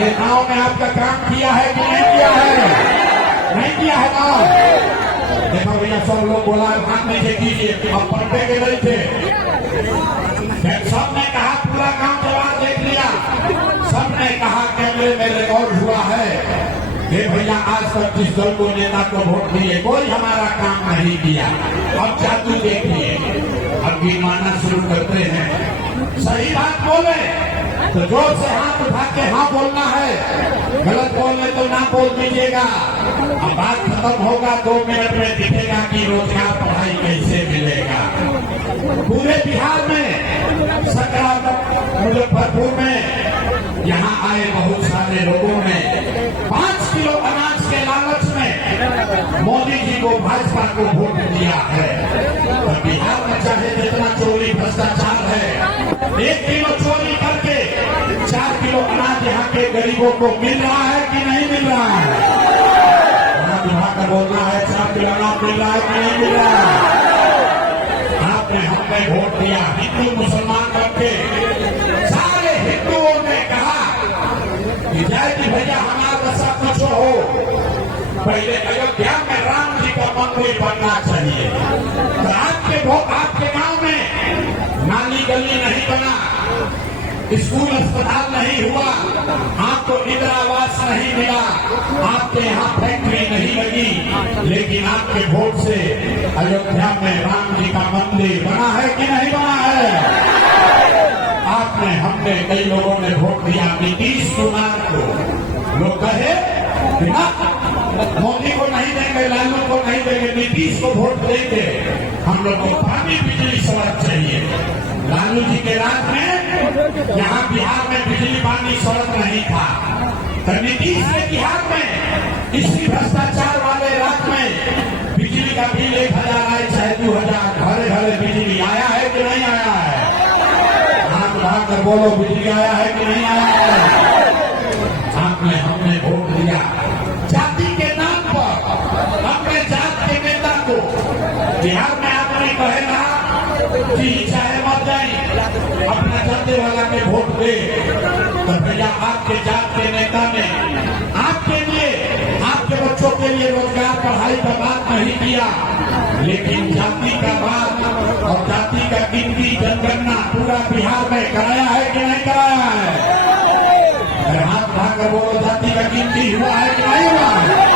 नेताओं ने आपका काम किया है कि नहीं किया है? नहीं किया है ना? देखो भैया, सब लोग बोला हाथ नीचे कीजिए, अब पढ़ते के नहीं थे। सबने कहा पूरा गांव जवाब देख लिया, सबने कहा कैमरे में रिकॉर्ड हुआ है। ये भैया आज तक जिस दल को नेता को वोट दिए कोई हमारा काम नहीं किया। अब जादू देखिए, अब गिनवाना शुरू करते हैं। सही बात बोले तो जोर से हाथ उठा के हाँ बोलना है, गलत बोलने तो ना बोल दीजिएगा। अब बात खत्म होगा 2 मिनट में दिखेगा कि रोजगार पढ़ाई कैसे मिलेगा। पूरे बिहार में, सकरा मुजफ्फरपुर में यहाँ आए बहुत सारे लोगों ने 5 किलो अनाज के लालच में मोदी जी को, भाजपा को वोट दिया है। और बिहार में चाहे जितना चोरी भ्रष्टाचार है, 1 किलो चोरी करके 4 किलो अनाज यहाँ के गरीबों को मिल रहा है कि नहीं मिल रहा है? विभाग बोलना है 4 किलो अनाज मिल रहा है कि नहीं मिल रहा है? आपने हमने वोट दिया, हिंदू मुसलमान करके सारे हिंदुओं ने कहा कि जय जी भैया हमारा सब कुछ हो, पहले अयोध्या में राम जी का मंदिर बनना चाहिए। तो आपके गांव में नाली गली नहीं बना, स्कूल अस्पताल नहीं हुआ, आपको इंदिरा आवास नहीं मिला, आपके यहाँ फैक्ट्री नहीं लगी, लेकिन आपके वोट से अयोध्या में राम जी का मंदिर बना है कि नहीं बना है? आपने, हमने, कई लोगों ने वोट दिया नीतीश कुमार को। लोग कहे मोदी को नहीं देंगे, लालू को नहीं देंगे, नीतीश को वोट देंगे। हम लोग को पानी, बिजली, सड़क चाहिए। लालू जी के राज में यहाँ बिहार में बिजली, पानी, सड़क नहीं था, तो नीतीश ने बिहार में इसी भ्रष्टाचार वाले राज में बिजली का बिल 1000 आए चाहे 2000, घरे घरे बिजली आया है कि नहीं आया है? हाथ उठाकर बोलो, बिजली आया है कि नहीं आया है? आपने, हमने वोट दिया जाति के नाम पर, अपने जात के नेता को। बिहार में आपने कहे ना कि चाहे मर जाए अपना जाति वाला के वोट दे, तो भैया आपके जात के नेता ने आपके लिए, आपके बच्चों के लिए रोजगार, पढ़ाई का बात नहीं किया, लेकिन जाति का बात और जाति का गिनती, जनगणना पूरा बिहार में कराया है कि नहीं कराया है? हाथ उठाकर बोलो, जाति का गिनती हुआ है कि नहीं हुआ है?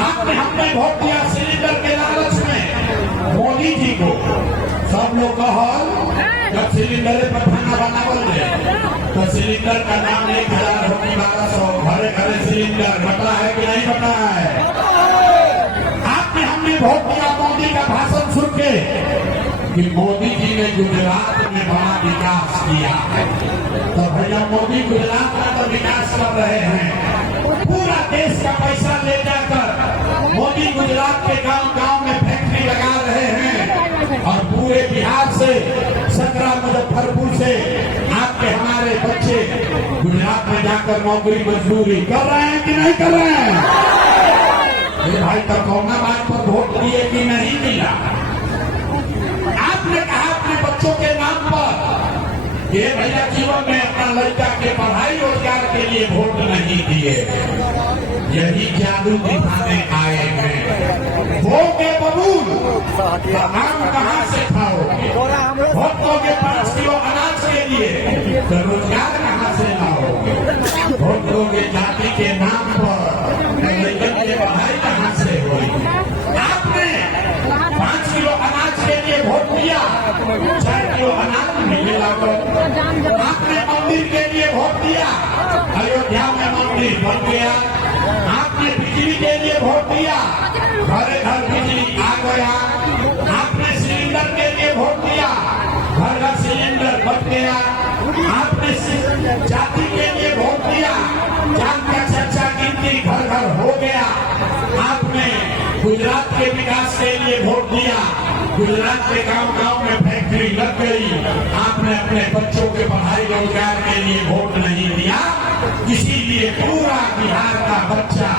आपने, हमने वोट दिया सिलेंडर के लालच में मोदी जी को। सब लोग कहो जब सिलेंडर पर खाना बनावल है तो सिलेंडर का दाम 1000 होगी 1200, घरे घरे सिलेंडर बटा है कि नहीं बटा है? आपने, हमने वोट दिया मोदी का भाषण सुन के कि मोदी जी ने गुजरात में बड़ा विकास किया है। तो भैया मोदी गुजरात में तो विकास कर रहे हैं, पूरा देश का पैसा ले जाकर मोदी गुजरात के गांव गांव में फैक्ट्री लगा रहे हैं, और पूरे बिहार से, सकरा मुजफ्फरपुर से आपके हमारे बच्चे गुजरात में जाकर नौकरी मजदूरी कर रहे हैं कि नहीं कर रहे हैं? ये भाई तो कौना बात पर वोट दिए कि नहीं दिया? आपने कहा अपने बच्चों के नाम पर, ये भैया जीवन में अपना लड़का के पढ़ाई रोजगार के लिए वोट नहीं दिए, यही जादू दिखाने आए हैं। वोट के बबूल नाम कहाँ से खाओगे? वोट दोगे 5 किलो अनाज के लिए, तो रोजगार कहाँ से लाओगे? वोट दोगे जाति के नाम पर, लड़कन की पढ़ाई कहाँ से होगी? आपने 5 किलो अनाज के लिए वोट दिया, 4 किलो अनाज मिलेगा तो। आपने मंदिर के लिए वोट दिया, अयोध्या में मंदिर बन गया। आपने बिजली के लिए वोट दिया, घरे घर बिजली आ गया। आपने सिलेंडर के लिए वोट दिया, घर घर सिलेंडर बन गया। आपने जाति के लिए वोट दिया, जात का चर्चा गिनती घर घर हो गया। आपने गुजरात के विकास के लिए वोट दिया, गुजरात के गांव गांव में फैक्ट्री लग गई। आपने अपने बच्चों के पढ़ाई रोजगार के लिए वोट नहीं दिया, इसीलिए पूरा बिहार का बच्चा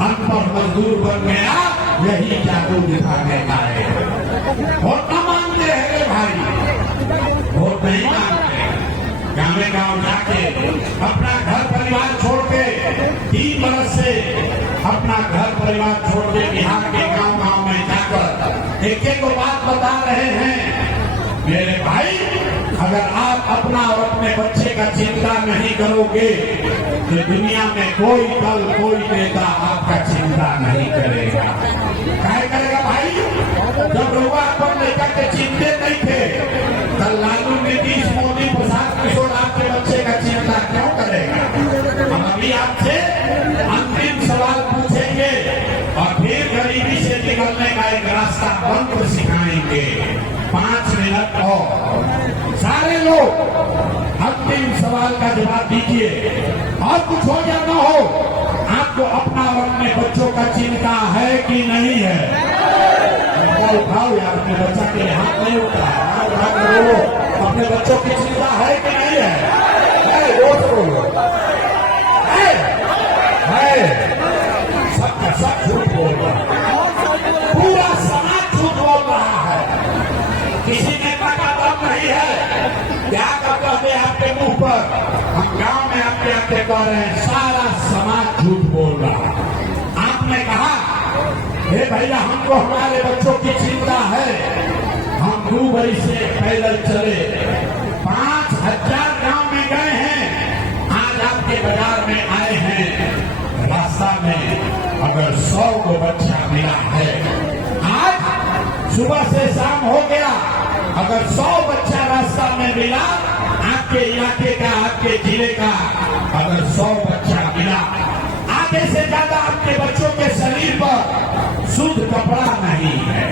अनपढ़ मजदूर बन गया। यही जादू दिखाने का है। वोट न मांगते हैं रे भाई, वोट नहीं मांगते। गाँव गाँव जाके अपना घर परिवार छोड़ परिवार छोड़ के बिहार के गांव गांव में जाकर एक एक बात बता रहे हैं। मेरे भाई, अगर आप अपना और अपने बच्चे का चिंता नहीं करोगे तो दुनिया में कोई दल, कोई नेता आपका चिंता नहीं करेगा। क्या करेगा भाई? जब लोग अपन लेकर के चिंतित नहीं थे तो लालू, नीतीश, मोदी, प्रसाद किशोर आपके बच्चे का चिंता क्यों करेगा? हम अभी आपसे अंतिम सवाल पूछेंगे और फिर गरीबी से निकलने का एक रास्ता मंत्र सिखाएंगे। 5 मिनट और सारे लोग अंतिम सवाल का जवाब दीजिए। और कुछ हो या न हो, आपको अपना और अपने बच्चों का चिंता है कि नहीं है? उठाओ यार, अपने बच्चा के लिए हाथ नहीं उठा। अपने बच्चों की चिंता है कि नहीं है? सबका सब झूठ बोल रहा है, पूरा समाज झूठ बोल रहा है। किसी नेता का दम नहीं है। क्या कहते हैं आपके मुंह पर? हम गांव में आपके आते कह रहे हैं, सारा समाज झूठ बोल रहा है। आपने कहा, हे भैया, हमको हमारे बच्चों की चिंता है। हम 2 बरस से पैदल चले, 5000 गांव में गए हैं। आज आपके बाजार में आए हैं, रास्ता में अगर 100 को बच्चा मिला है, आज सुबह से शाम हो गया, अगर 100 बच्चा रास्ता में मिला, आपके इलाके का, आपके जिले का अगर 100 बच्चा मिला, आधे से ज्यादा आपके बच्चों के शरीर पर शुद्ध कपड़ा नहीं है।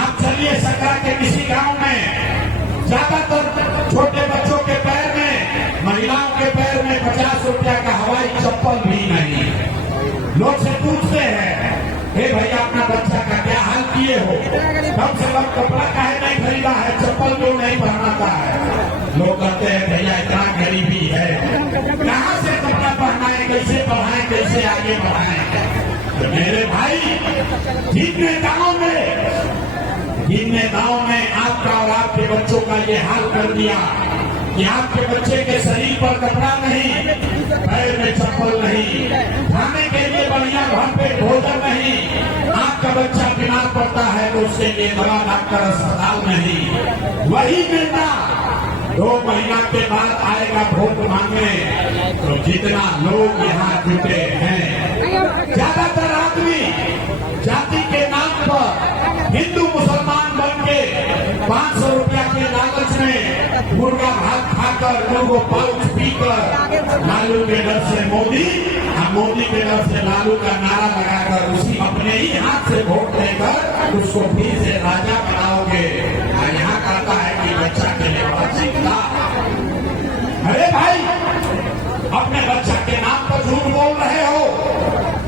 आप चलिए सकरा के किसी गांव में, ज्यादातर छोटे बच्चों के पैर में, महिलाओं के पैर में 50 रुपया का हवाई चप्पल भी नहीं है। लोग से पूछते हैं, हे भैया, अपना बच्चा का क्या हाल किए हो? कम से कम कपड़ा काहे नहीं खरीदा है, चप्पल क्यों नहीं पहनाता है? लोग कहते हैं, भैया इतना गरीबी है, कहाँ से कपड़ा पहनाएं, कैसे पढ़ाएं, कैसे आगे बढ़ाएं? तो मेरे भाई, जिन नेताओं ने आपका और आपके बच्चों का ये हाल कर दिया कि आपके बच्चे के शरीर पर कपड़ा नहीं, पैर में चप्पल नहीं, खाने के लिए बढ़िया घर पे भोजन नहीं, आपका बच्चा बीमार पड़ता है तो उसके लिए दवा, डॉक्टर, अस्पताल नहीं। वही नेता 2 महीना के बाद आएगा वोट मांगने, तो जितना लोग यहाँ जुटे हैं, ज्यादातर आदमी जाति के नाम पर हिंदू मुसलमान बन के 500 रुपया के लालच में मुर्गा भात खाकर, लोगों पाउच पीकर, लालू के डर से मोदी और मोदी के डर से लालू का नारा लगाकर उसी अपने ही हाथ से वोट देकर उसको फिर से राजा बनाओगे। और यहाँ कहता है कि बच्चा के लिए बड़ा चिंता। अरे भाई, अपने बच्चा के नाम पर झूठ बोल रहे हो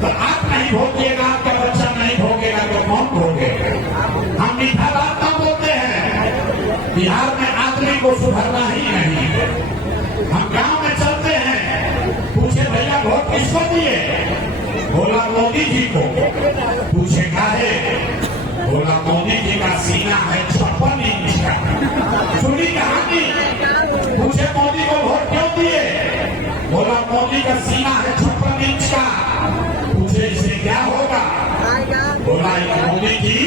तो आप नहीं भोगिएगा, आपका बच्चा नहीं भोगेगा तो कौन भोगेगा? हम मीठा बात न बोलते हैं। बिहार में आदमी को सुधरना ही नहीं है। हम गांव में चलते हैं, पूछे भैया वोट किसको दिए? बोला मोदी जी को। पूछे काहे? बोला मोदी जी का सीना है 56 इंच का। सुनी कहानी? पूछे मोदी को वोट क्यों दिए? बोला मोदी का सीना है 56 इंच का। पूछे इससे क्या होगा? बोला मोदी जी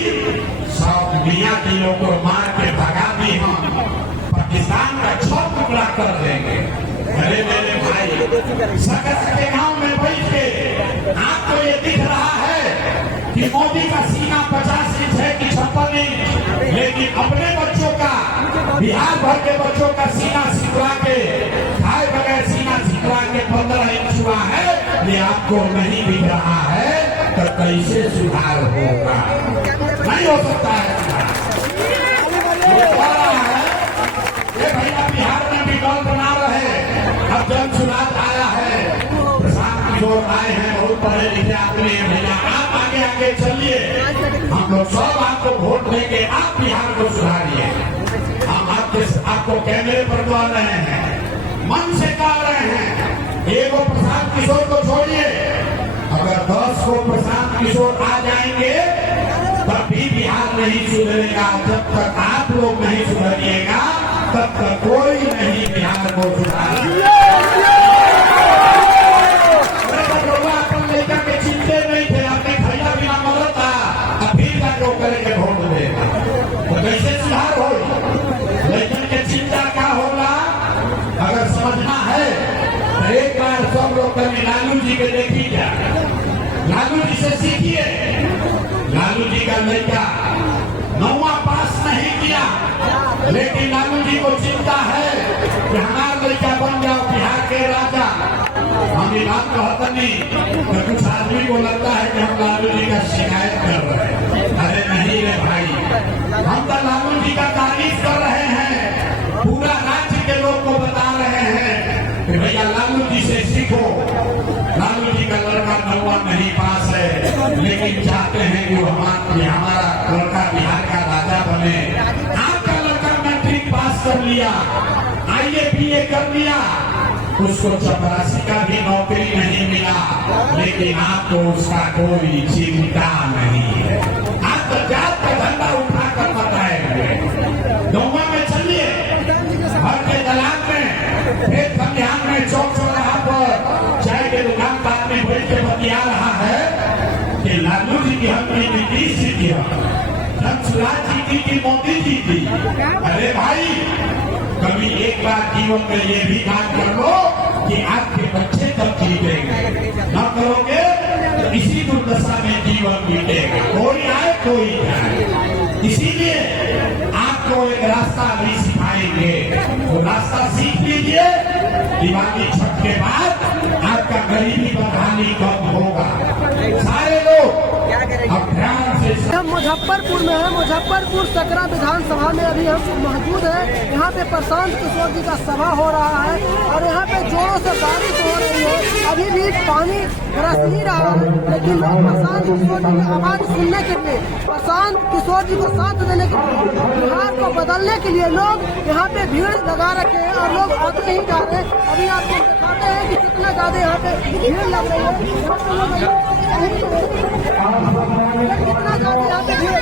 100 मियाँ दिलों को मार के भगा दी, हम पाकिस्तान का 6 टुकड़ा कर देंगे। अरे मेरे भाई, सके गांव में बैठ के आपको ये दिख रहा है कि मोदी का सीना 50 इंच है कि 56 इंच, लेकिन अपने बच्चों का, बिहार भर के बच्चों का सीना सिकुड़ा के, खाए बगैर सीना सिकुड़ा के 15 इंच हुआ है, ये आपको नहीं दिख रहा है तो कैसे सुधार होगा? नहीं हो सकता है। ये भैया बिहार में भी दल बना रहे, अब जन चुनाव आया है, प्रशांत किशोर आए हैं, बहुत पढ़े लिखे आदमी हैं। भैया आप आगे आगे चलिए, हम लोग सब आपको वोट देंगे, आप बिहार को सुधारिए। हम आपको कैमरे पर बोल रहे हैं, मन से कह रहे हैं, एगो प्रशांत किशोर को छोड़िए, अगर 10 को प्रशांत किशोर आ जाएंगे तब भी बिहार नहीं सुधरेगा। जब तक आप लोग नहीं सुधरिएगा तब तक कोई नहीं बिहार को सुधारेगा। अपन लेकर के चिंते नहीं थे, अपने भैया सब लोग कभी लालू जी के देखी क्या, लालू जी से सीखिए। लालू जी का लड़का 9वां पास नहीं किया, लेकिन लालू जी को चिंता है कि हमारा लड़का बन जाओ बिहार के राजा। हम ये बात कहते नहीं तो कुछ आदमी को लगता है कि हम लालू जी का शिकायत कर रहे हैं। अरे नहीं रे भाई, हम तो लालू जी का तारीफ कर रहे हैं, पूरा राज्य के लोग को बता रहे हैं कि भैया लालू जी से सीखो। लालू जी का लड़का 9वां नहीं पास है, लेकिन चाहते हैं कि वो हमारा लड़का बिहार का राजा बने। आपका लड़का मैट्रिक पास कर लिया, IAPA कर लिया, उसको चपरासी का भी नौकरी नहीं मिला, लेकिन आपको उसका कोई चिंता नहीं है। आप तो जात का धंधा उठा कर बताएंगे। 9वां में चलिए, घर के दलान में, फिर खलिहान में, चौक चौराहा पर चाय के दुकान पर आदमी बैठ के बतिया रहा है कि लालू जी की हमने नीतीश जी की, धनसुराज जी की मोदी जी की। अरे भाई, कभी एक बार जीवन में ये भी बात कर लो कि आपके बच्चे कब जीतेंगे। न करोगे तो इसी दुर्दशा में जीवन बीतेगा, कोई आए कोई जाए। इसीलिए आपको एक रास्ता भी सिखाएंगे, वो रास्ता सीख लीजिए। दिवाली छठ के बाद आपका गरीबी बदहाली कम होगा। सारे लोग अब ध्यान से। हम मुजफ्फरपुर में है, मुजफ्फरपुर सकरा विधानसभा में अभी हम मौजूद है। यहाँ पे प्रशांत किशोर जी का सभा हो रहा है और यहाँ पे जोरों से बारिश हो रही है। अभी भी पानी बरस नहीं रहा है, लेकिन लोग प्रशांत किशोर जी की आवाज सुनने के लिए, प्रशांत किशोर जी को साथ देने के लिए, बिहार को बदलने के लिए लोग यहाँ पे भीड़ लगा रखे हैं और लोग आते नहीं जा रहे। अभी आपको दिखाते हैं कि कितना ज्यादा यहाँ पे भीड़ लग रही है। कितना ज्यादा यहाँ पे भीड़